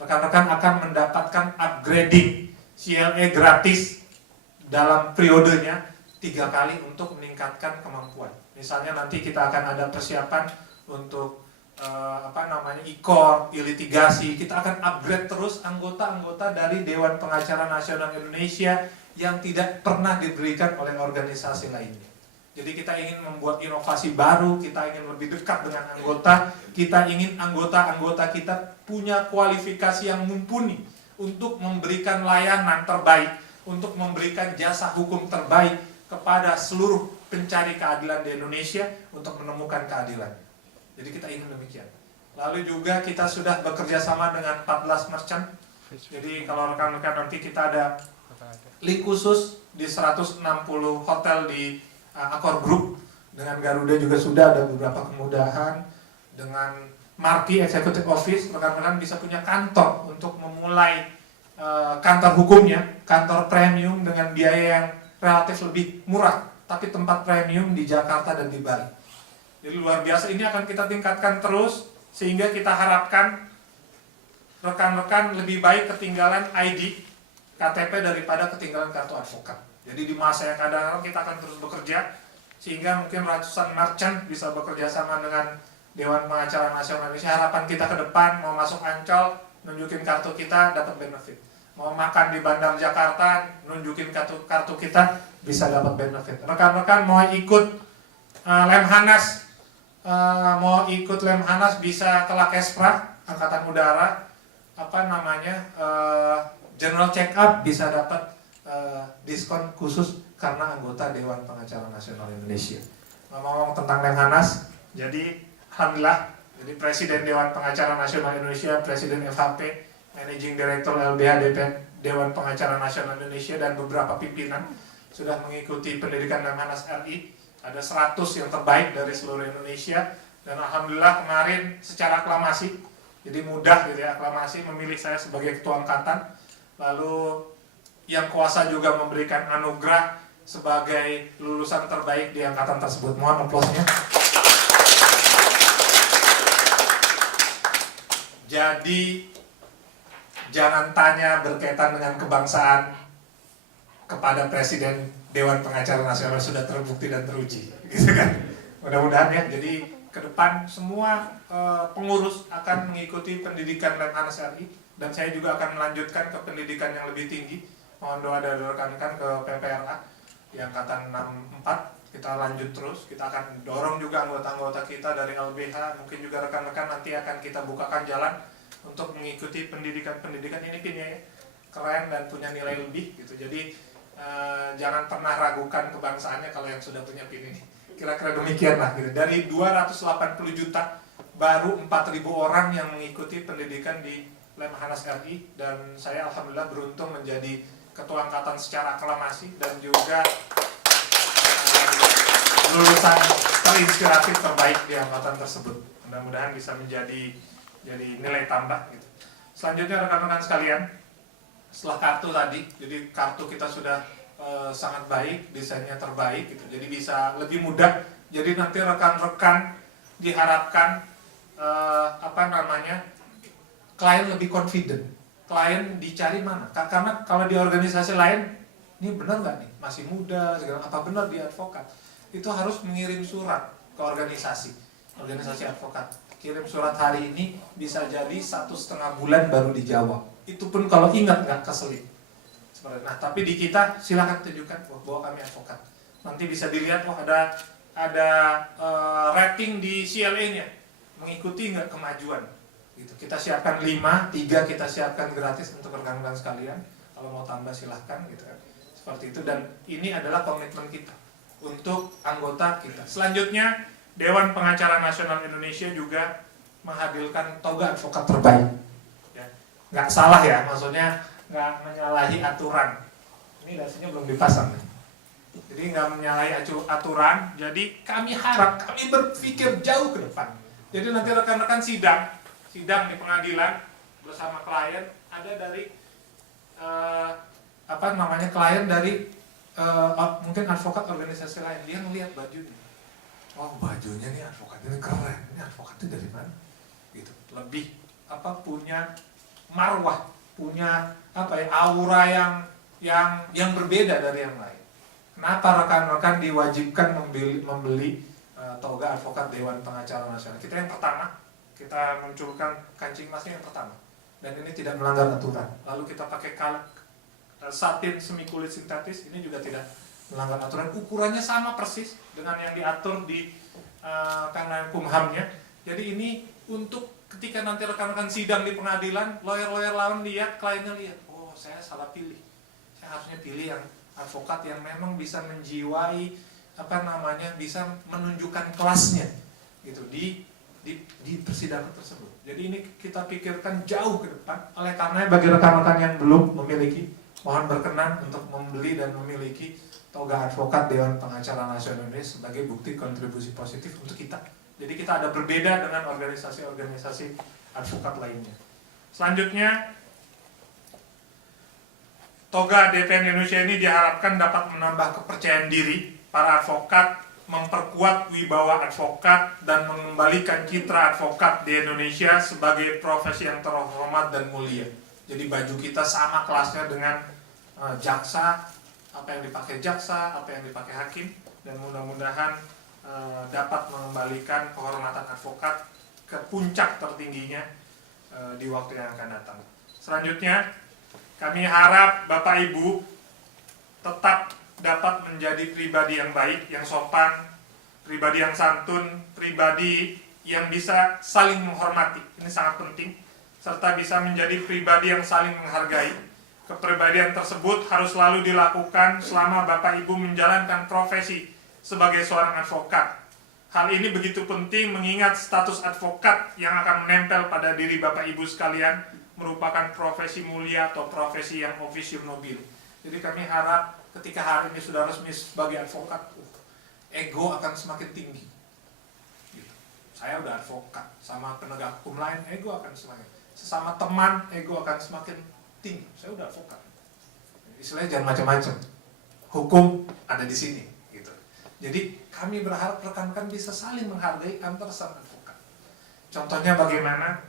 Rekan-rekan akan mendapatkan upgrading CLA gratis dalam periodenya 3 kali untuk meningkatkan kemampuan. Misalnya nanti kita akan ada persiapan untuk e-court, e-litigasi. Kita akan upgrade terus anggota-anggota dari Dewan Pengacara Nasional Indonesia yang tidak pernah diberikan oleh organisasi lainnya. Jadi kita ingin membuat inovasi baru, kita ingin lebih dekat dengan anggota, kita ingin anggota-anggota kita punya kualifikasi yang mumpuni untuk memberikan layanan terbaik, untuk memberikan jasa hukum terbaik kepada seluruh pencari keadilan di Indonesia untuk menemukan keadilan. Jadi kita ingin demikian. Lalu juga kita sudah bekerja sama dengan 14 merchant. Jadi kalau rekan-rekan nanti kita ada link khusus di 160 hotel di Accor Group. Dengan Garuda juga sudah ada beberapa kemudahan. Dengan Marquee Executive Office, rekan-rekan bisa punya kantor untuk memulai kantor hukumnya, kantor premium dengan biaya yang relatif lebih murah, tapi tempat premium di Jakarta dan di Bali. Jadi luar biasa, ini akan kita tingkatkan terus, sehingga kita harapkan rekan-rekan lebih baik ketinggalan ID, KTP daripada ketinggalan kartu advokat. Jadi di masa yang akan datang kita akan terus bekerja, sehingga mungkin ratusan merchant bisa bekerja sama dengan Dewan Pengacara Nasional Indonesia. Harapan kita ke depan, mau masuk Ancol, nunjukin kartu kita, dapat benefit. Mau makan di Bandar Jakarta, nunjukin kartu kita, bisa dapat benefit. Rekan-rekan mau ikut Lemhanas, bisa ke Lakespra, Angkatan Udara, General Check Up, bisa dapat diskon khusus karena anggota Dewan Pengacara Nasional Indonesia. Ngomong tentang Lemhanas, jadi alhamdulillah, jadi Presiden Dewan Pengacara Nasional Indonesia, Presiden FHP, Managing Director LBH Dewan Pengacara Nasional Indonesia, dan beberapa pimpinan sudah mengikuti pendidikan Lemhanas RI. Ada 100 yang terbaik dari seluruh Indonesia, dan alhamdulillah kemarin secara aklamasi, jadi mudah gitu ya, aklamasi memilih saya sebagai ketua angkatan. Lalu yang kuasa juga memberikan anugerah sebagai lulusan terbaik di angkatan tersebut. Mohon aplausnya. Jadi jangan tanya berkaitan dengan kebangsaan kepada Presiden Dewan Pengacara Nasional, sudah terbukti dan teruji, gitu kan? Mudah-mudahan ya. Jadi ke depan semua pengurus akan mengikuti pendidikan Lemhanas RI, dan saya juga akan melanjutkan ke pendidikan yang lebih tinggi. Mohon doa dari rekan-rekan ke PPRA di angkatan 64. Kita lanjut terus, kita akan dorong juga anggota-anggota kita dari LBH, mungkin juga rekan-rekan nanti akan kita bukakan jalan untuk mengikuti pendidikan-pendidikan ini, PIN ya, keren dan punya nilai lebih gitu. Jadi jangan pernah ragukan kebangsaannya kalau yang sudah punya PIN ini. Kira-kira demikian lah gitu. Dari 280 juta, baru 4.000 orang yang mengikuti pendidikan di Lemhanas RI, dan saya alhamdulillah beruntung menjadi ketua angkatan secara aklamasi, dan juga lulusan terinspiratif terbaik di angkatan tersebut. Mudah-mudahan bisa menjadi nilai tambah gitu. Selanjutnya rekan-rekan sekalian, setelah kartu tadi, jadi kartu kita sudah sangat baik, desainnya terbaik gitu. Jadi bisa lebih mudah. Jadi nanti rekan-rekan diharapkan klien lebih confident. Klien dicari mana? Karena kalau di organisasi lain, ini benar nggak nih? Masih muda, segala apa benar di advokat? Itu harus mengirim surat ke organisasi advokat. Kirim surat hari ini bisa jadi 1,5 bulan baru dijawab. Itu pun kalau ingat nggak keselip. Nah, tapi di kita silakan tunjukkan bahwa kami advokat. Nanti bisa dilihat ada rating di CLA-nya, mengikuti nggak kemajuan. Gitu. Kita siapkan 5, 3 kita siapkan gratis untuk rekan-rekan sekalian. Kalau mau tambah silahkan, gitu kan. Seperti itu, dan ini adalah komitmen kita untuk anggota kita. Selanjutnya, Dewan Pengacara Nasional Indonesia juga menghadirkan toga advokat terbaik. Ya. Nggak salah ya, maksudnya nggak menyalahi aturan. Ini dasinya belum dipasang. Jadi nggak menyalahi aturan. Jadi kami harap, kami berpikir jauh ke depan. Jadi nanti rekan-rekan sidang di pengadilan bersama klien, ada dari klien dari mungkin advokat organisasi lain. Dia ngelihat bajunya. Oh, bajunya nih advokat ini keren. Ini advokatnya dari mana? Gitu. Lebih punya marwah, punya aura yang berbeda dari yang lain. Kenapa rekan-rekan diwajibkan membeli toga advokat Dewan Pengacara Nasional? Kita yang pertama, kita munculkan kancing emasnya yang pertama, dan ini tidak melanggar aturan. Lalu kita pakai satin semi kulit sintetis, ini juga tidak melanggar aturan. Ukurannya sama persis dengan yang diatur di Kemenkumhamnya. Jadi ini untuk ketika nanti rekan-rekan sidang di pengadilan, lawyer-lawyer lawan lihat, kliennya lihat, oh saya salah pilih, saya harusnya pilih yang advokat yang memang bisa menjiwai bisa menunjukkan kelasnya gitu di persidangan tersebut. Jadi ini kita pikirkan jauh ke depan. Oleh karena bagi rekan-rekan yang belum memiliki, mohon berkenan untuk membeli dan memiliki toga advokat Dewan Pengacara Nasional Indonesia sebagai bukti kontribusi positif untuk kita. Jadi kita ada berbeda dengan organisasi-organisasi advokat lainnya. Selanjutnya, toga DPN Indonesia ini diharapkan dapat menambah kepercayaan diri para advokat, memperkuat wibawa advokat, dan mengembalikan citra advokat di Indonesia sebagai profesi yang terhormat dan mulia. Jadi baju kita sama kelasnya dengan jaksa, apa yang dipakai jaksa, apa yang dipakai hakim, dan mudah-mudahan dapat mengembalikan kehormatan advokat ke puncak tertingginya di waktu yang akan datang. Selanjutnya, kami harap Bapak Ibu tetap dapat menjadi pribadi yang baik, yang sopan, pribadi yang santun, pribadi yang bisa saling menghormati. Ini sangat penting, serta bisa menjadi pribadi yang saling menghargai. Kepribadian tersebut harus selalu dilakukan selama Bapak Ibu menjalankan profesi sebagai seorang advokat. Hal ini begitu penting mengingat status advokat yang akan menempel pada diri Bapak Ibu sekalian merupakan profesi mulia atau profesi yang officium nobile. Jadi kami harap ketika hari ini sudah resmi sebagai advokat, ego akan semakin tinggi. Gitu. Saya udah advokat, sama penegak hukum lain, ego akan semakin. Sesama teman, ego akan semakin tinggi. Saya udah advokat. Istilahnya jangan macam-macam. Hukum ada di sini. Gitu. Jadi kami berharap rekan-rekan bisa saling menghargai antar sama advokat. Contohnya bagaimana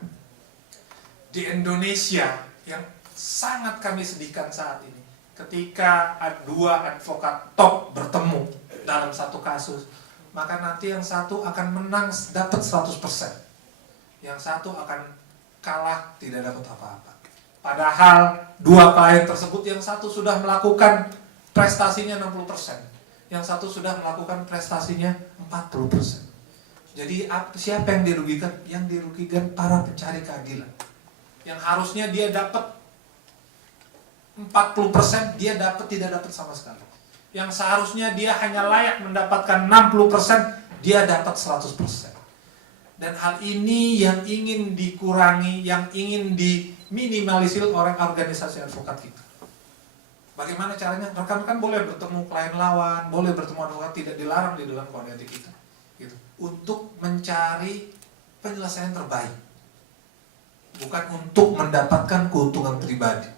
di Indonesia yang sangat kami sedihkan saat ini, ketika dua advokat top bertemu dalam satu kasus, maka nanti yang satu akan menang dapat 100%, yang satu akan kalah tidak dapat apa-apa. Padahal dua klien tersebut, yang satu sudah melakukan prestasinya 60%, yang satu sudah melakukan prestasinya 40%. Jadi siapa yang dirugikan? Yang dirugikan para pencari keadilan. Yang harusnya dia dapat 40%, dia tidak dapat sama sekali. Yang seharusnya dia hanya layak mendapatkan 60%, dia dapat 100%. Dan hal ini yang ingin dikurangi, yang ingin diminimalisir oleh organisasi advokat kita. Bagaimana caranya? Rekan-rekan boleh bertemu klien lawan, boleh bertemu advokat, tidak dilarang di dalam kode etik kita. Gitu. Untuk mencari penyelesaian terbaik. Bukan untuk mendapatkan keuntungan pribadi.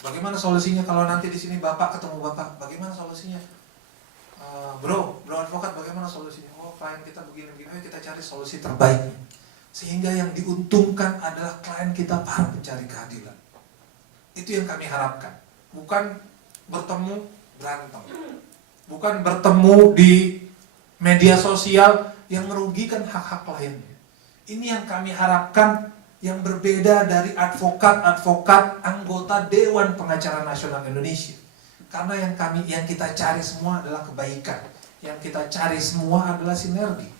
Bagaimana solusinya kalau nanti di sini Bapak ketemu Bapak? Bagaimana solusinya? Bro advokat, bagaimana solusinya? Oh, klien kita begini-begini, ayo kita cari solusi terbaik. Sehingga yang diuntungkan adalah klien kita, para pencari keadilan. Itu yang kami harapkan. Bukan bertemu berantem. Bukan bertemu di media sosial yang merugikan hak-hak kliennya. Ini yang kami harapkan, yang berbeda dari advokat-advokat anggota Dewan Pengacara Nasional Indonesia. Karena yang kita cari semua adalah kebaikan. Yang kita cari semua adalah sinergi.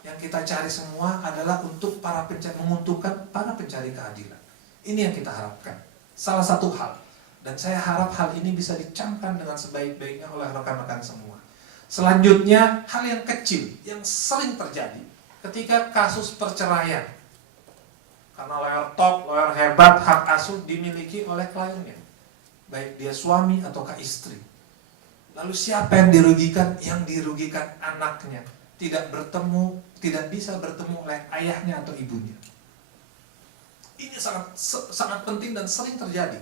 Yang kita cari semua adalah untuk menguntungkan para pencari keadilan. Ini yang kita harapkan. Salah satu hal. Dan saya harap hal ini bisa dicamkan dengan sebaik-baiknya oleh rekan-rekan semua. Selanjutnya, hal yang kecil, yang sering terjadi ketika kasus perceraian. Karena lawyer top, lawyer hebat, hak asuh dimiliki oleh kliennya. Baik dia suami ataukah istri. Lalu siapa yang dirugikan? Yang dirugikan anaknya. Tidak bisa bertemu oleh ayahnya atau ibunya. Ini sangat penting dan sering terjadi.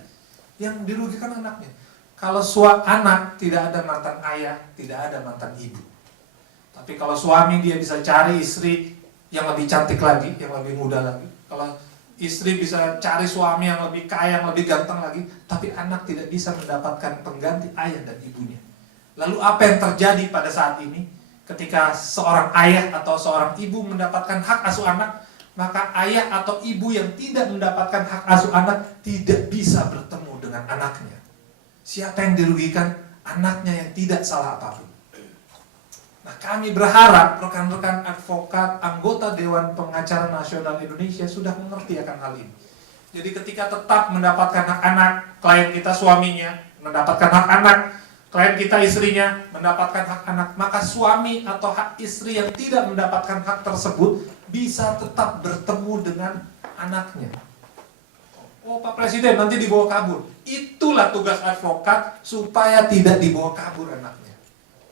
Yang dirugikan anaknya. Kalau anak tidak ada mantan ayah, tidak ada mantan ibu. Tapi kalau suami dia bisa cari istri yang lebih cantik lagi, yang lebih muda lagi. Kalau istri bisa cari suami yang lebih kaya, yang lebih ganteng lagi, tapi anak tidak bisa mendapatkan pengganti ayah dan ibunya. Lalu apa yang terjadi pada saat ini? Ketika seorang ayah atau seorang ibu mendapatkan hak asuh anak, maka ayah atau ibu yang tidak mendapatkan hak asuh anak tidak bisa bertemu dengan anaknya. Siapa yang dirugikan? Anaknya yang tidak salah apapun. Nah, kami berharap rekan-rekan advokat anggota Dewan Pengacara Nasional Indonesia sudah mengerti akan hal ini. Jadi ketika tetap mendapatkan hak anak, klien kita suaminya mendapatkan hak anak, klien kita istrinya mendapatkan hak anak, maka suami atau hak istri yang tidak mendapatkan hak tersebut bisa tetap bertemu dengan anaknya. Oh, Pak Presiden nanti dibawa kabur. Itulah tugas advokat, supaya tidak dibawa kabur anaknya.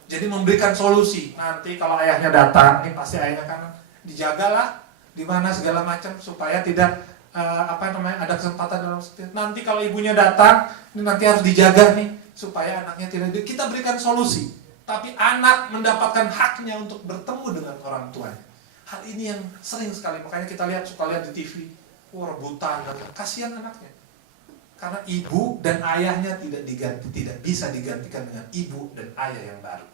Jadi memberikan solusi. Nanti kalau ayahnya datang, ini pasti ayahnya kan dijagalah di mana segala macam supaya tidak ada kesempatan dalam setiap. Nanti kalau ibunya datang, ini nanti harus dijaga nih supaya anaknya tidak. Kita berikan solusi. Tapi anak mendapatkan haknya untuk bertemu dengan orang tuanya. Hal ini yang sering sekali, makanya kita suka lihat di TV, rebutan, kasihan anaknya. Karena ibu dan ayahnya tidak bisa digantikan dengan ibu dan ayah yang baru.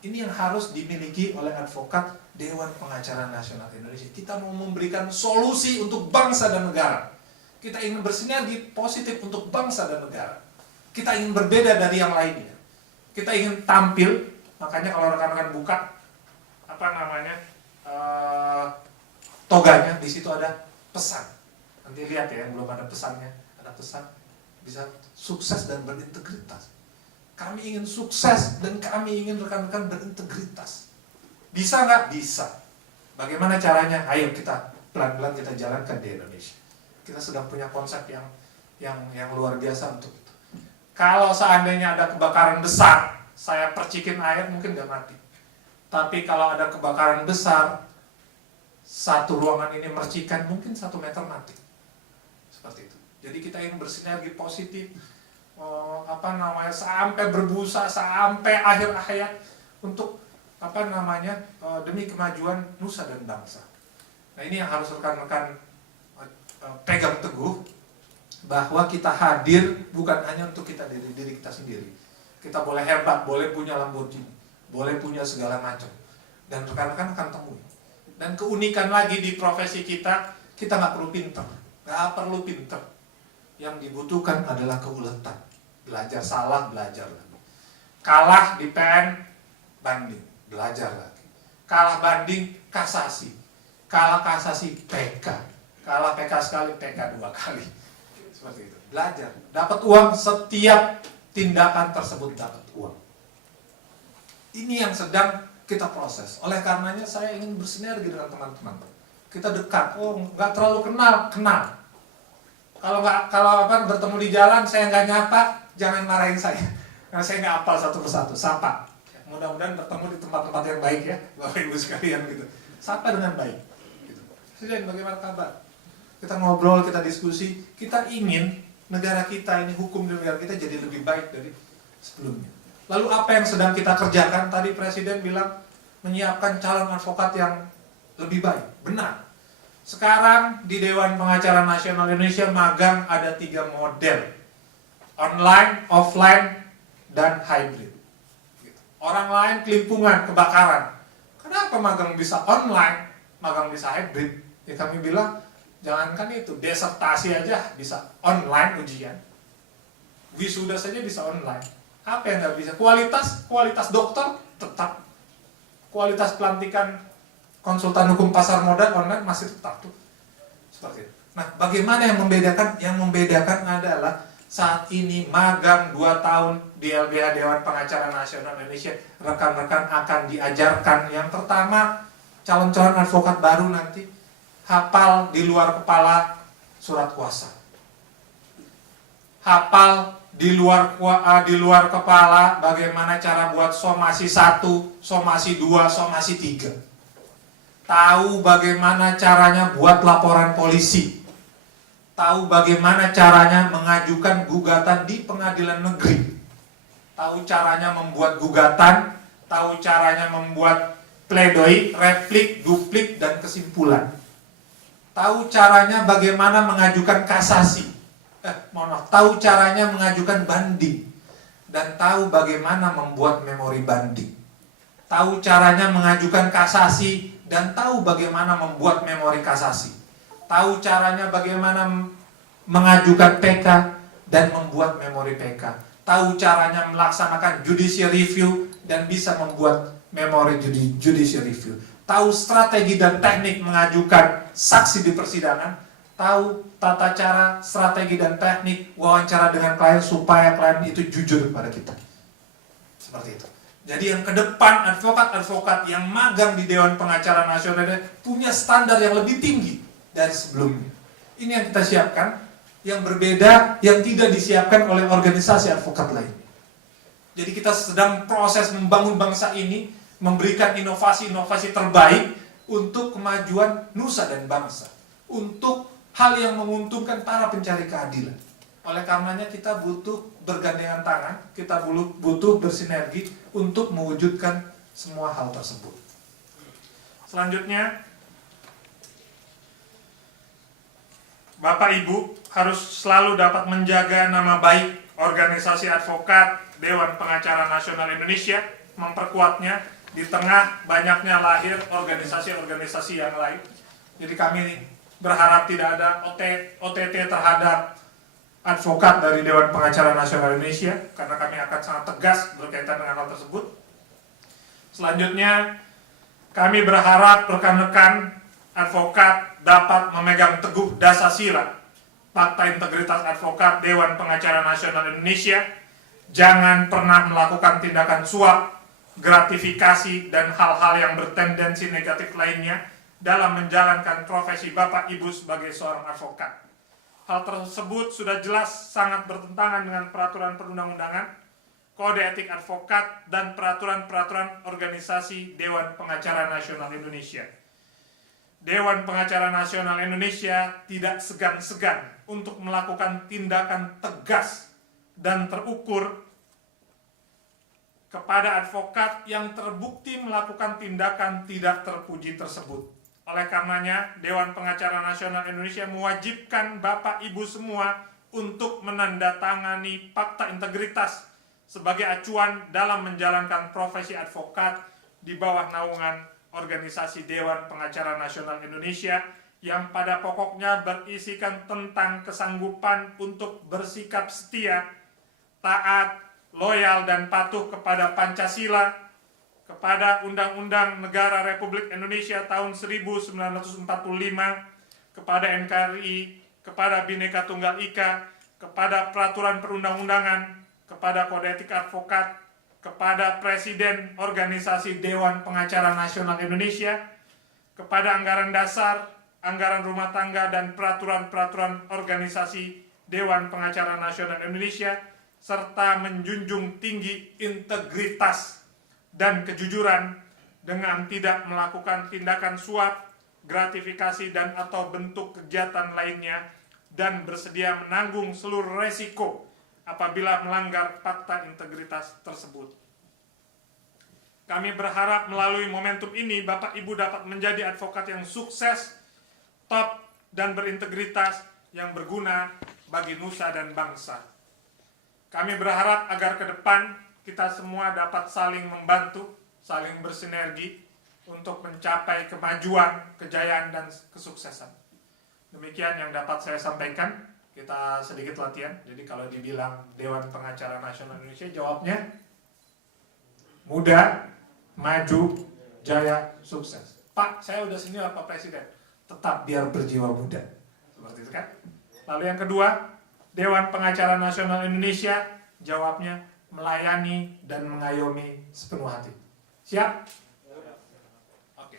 Ini yang harus dimiliki oleh advokat Dewan Pengacara Nasional Indonesia. Kita mau memberikan solusi untuk bangsa dan negara. Kita ingin bersinergi positif untuk bangsa dan negara. Kita ingin berbeda dari yang lainnya. Kita ingin tampil, makanya kalau rekan-rekan buka toganya, di situ ada pesan. Nanti lihat ya, belum ada pesannya, ada pesan bisa sukses dan berintegritas. Kami ingin sukses dan kami ingin rekan-rekan berintegritas. Bisa nggak? Bisa. Bagaimana caranya? Ayo kita pelan-pelan kita jalankan di Indonesia. Kita sedang punya konsep yang luar biasa untuk itu. Kalau seandainya ada kebakaran besar, saya percikin air mungkin nggak mati. Tapi kalau ada kebakaran besar, satu ruangan ini mercikan mungkin 1 meter mati. Seperti itu. Jadi kita ingin bersinergi positif. Sampai berbusa sampai akhir hayat untuk demi kemajuan nusa dan bangsa. Nah, ini yang harus rekan-rekan pegang teguh, bahwa kita hadir bukan hanya untuk diri kita sendiri. Kita boleh hebat, boleh punya Lamborghini, boleh punya segala macam, dan rekan-rekan akan temui. Dan keunikan lagi di profesi kita nggak perlu pinter. Yang dibutuhkan adalah keuletan. Belajar salah, belajar lagi. Kalah di PN, banding, belajar lagi. Kalah banding, kasasi. Kalah kasasi, PK. Kalah PK sekali, PK 2 kali. Seperti itu. Belajar. Dapat uang, setiap tindakan tersebut dapat uang. Ini yang sedang kita proses. Oleh karenanya saya ingin bersinergi dengan teman-teman. Kita dekat. Oh, nggak terlalu kenal. Kalau bertemu di jalan saya nggak nyapa, jangan marahin saya. Karena saya nggak hafal satu persatu. Sapa. Mudah-mudahan bertemu di tempat-tempat yang baik ya, Bapak Ibu sekalian gitu. Sapa dengan baik. Gitu. Presiden, bagaimana kabar? Kita ngobrol, kita diskusi. Kita ingin negara kita ini, hukum di negara kita jadi lebih baik dari sebelumnya. Lalu apa yang sedang kita kerjakan? Tadi Presiden bilang menyiapkan calon advokat yang lebih baik. Benar. Sekarang di Dewan Pengacara Nasional Indonesia magang ada 3 model. Online, offline, dan hybrid. Orang lain kelimpungan, kebakaran. Kenapa magang bisa online, magang bisa hybrid? Ya kami bilang, jangankan itu, disertasi aja bisa online ujian. Wisuda saja bisa online. Apa yang nggak bisa? Kualitas dokter tetap. Kualitas pelantikan konsultan hukum pasar modal online masih tetap tuh. Seperti itu. Nah, bagaimana yang membedakan? Yang membedakan adalah saat ini magang 2 tahun di LBH Dewan Pengacara Nasional Indonesia, rekan-rekan akan diajarkan yang pertama, calon-calon advokat baru nanti hafal di luar kepala surat kuasa. Hafal di luar kepala bagaimana cara buat somasi 1, somasi 2, somasi 3. Tahu bagaimana caranya buat laporan polisi. Tahu bagaimana caranya mengajukan gugatan di pengadilan negeri. Tahu caranya membuat gugatan, tahu caranya membuat pledoi, replik, duplik, dan kesimpulan. Tahu caranya bagaimana mengajukan kasasi. Tahu caranya mengajukan banding. Dan tahu bagaimana membuat memori banding. Tahu caranya mengajukan kasasi dan tahu bagaimana membuat memori kasasi. Tahu caranya bagaimana mengajukan PK dan membuat memori PK. Tahu caranya melaksanakan judicial review dan bisa membuat memori judicial review. Tahu strategi dan teknik mengajukan saksi di persidangan. Tahu tata cara, strategi dan teknik wawancara dengan klien supaya klien itu jujur kepada kita. Seperti itu. Jadi yang ke depan advokat-advokat yang magang di Dewan Pengacara Nasional punya standar yang lebih tinggi dari sebelumnya. Ini yang kita siapkan, yang berbeda, yang tidak disiapkan oleh organisasi advokat lain. Jadi kita sedang proses membangun bangsa ini, memberikan inovasi-inovasi terbaik untuk kemajuan nusa dan bangsa. Untuk hal yang menguntungkan para pencari keadilan. Oleh karenanya kita butuh bergandengan tangan, kita butuh bersinergi untuk mewujudkan semua hal tersebut. Selanjutnya, Bapak Ibu harus selalu dapat menjaga nama baik organisasi advokat Dewan Pengacara Nasional Indonesia, memperkuatnya di tengah banyaknya lahir organisasi-organisasi yang lain. Jadi kami berharap tidak ada OTT terhadap advokat dari Dewan Pengacara Nasional Indonesia, karena kami akan sangat tegas berkaitan dengan hal tersebut. Selanjutnya, kami berharap rekan-rekan advokat dapat memegang teguh dasar Fakta Integritas Advokat Dewan Pengacara Nasional Indonesia. Jangan pernah melakukan tindakan suap, gratifikasi, dan hal-hal yang bertendensi negatif lainnya dalam menjalankan profesi Bapak Ibu sebagai seorang advokat. Hal tersebut sudah jelas sangat bertentangan dengan peraturan perundang-undangan, kode etik advokat, dan peraturan-peraturan organisasi Dewan Pengacara Nasional Indonesia. Dewan Pengacara Nasional Indonesia tidak segan-segan untuk melakukan tindakan tegas dan terukur kepada advokat yang terbukti melakukan tindakan tidak terpuji tersebut. Oleh karenanya, Dewan Pengacara Nasional Indonesia mewajibkan Bapak Ibu semua untuk menandatangani Fakta Integritas sebagai acuan dalam menjalankan profesi advokat di bawah naungan organisasi Dewan Pengacara Nasional Indonesia yang pada pokoknya berisikan tentang kesanggupan untuk bersikap setia, taat, loyal, dan patuh kepada Pancasila, kepada Undang-Undang Negara Republik Indonesia tahun 1945, kepada NKRI, kepada Bhinneka Tunggal Ika, kepada peraturan perundang-undangan, kepada kode etik advokat, kepada Presiden Organisasi Dewan Pengacara Nasional Indonesia, kepada anggaran dasar, anggaran rumah tangga, dan peraturan-peraturan organisasi Dewan Pengacara Nasional Indonesia, serta menjunjung tinggi integritas dan kejujuran dengan tidak melakukan tindakan suap, gratifikasi, dan atau bentuk kegiatan lainnya dan bersedia menanggung seluruh resiko apabila melanggar fakta integritas tersebut. Kami berharap melalui momentum ini Bapak Ibu dapat menjadi advokat yang sukses, top, dan berintegritas yang berguna bagi nusa dan bangsa. Kami berharap agar ke depan kita semua dapat saling membantu, saling bersinergi untuk mencapai kemajuan, kejayaan, dan kesuksesan. Demikian yang dapat saya sampaikan. Kita sedikit latihan. Jadi kalau dibilang Dewan Pengacara Nasional Indonesia, jawabnya muda, maju, jaya, sukses. Pak, saya udah senior Pak Presiden. Tetap biar berjiwa muda. Seperti itu kan? Lalu yang kedua, Dewan Pengacara Nasional Indonesia, jawabnya melayani dan mengayomi sepenuh hati. Siap? Oke.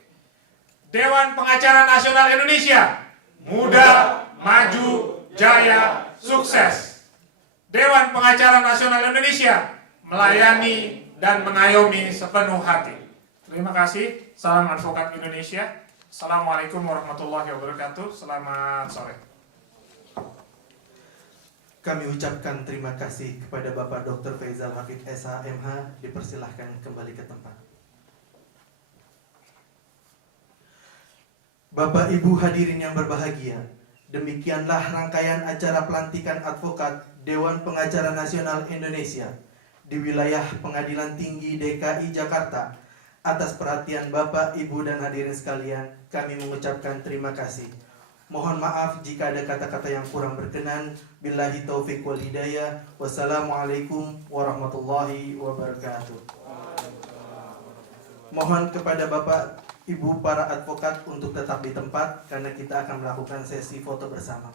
Dewan Pengacara Nasional Indonesia, muda, maju, jaya, sukses. Dewan Pengacara Nasional Indonesia, melayani dan mengayomi sepenuh hati. Terima kasih. Salam Advokat Indonesia. Assalamualaikum warahmatullahi wabarakatuh. Selamat sore. Kami ucapkan terima kasih kepada Bapak Dr. Faizal Hafidh SH MH. Dipersilahkan kembali ke tempat. Bapak Ibu hadirin yang berbahagia, demikianlah rangkaian acara pelantikan advokat Dewan Pengacara Nasional Indonesia di wilayah Pengadilan Tinggi DKI Jakarta. Atas perhatian Bapak, Ibu, dan hadirin sekalian, kami mengucapkan terima kasih. Mohon maaf jika ada kata-kata yang kurang berkenan. Billahi taufiq wal hidayah. Wassalamualaikum warahmatullahi wabarakatuh. Mohon kepada Bapak, Ibu, para advokat untuk tetap di tempat karena kita akan melakukan sesi foto bersama.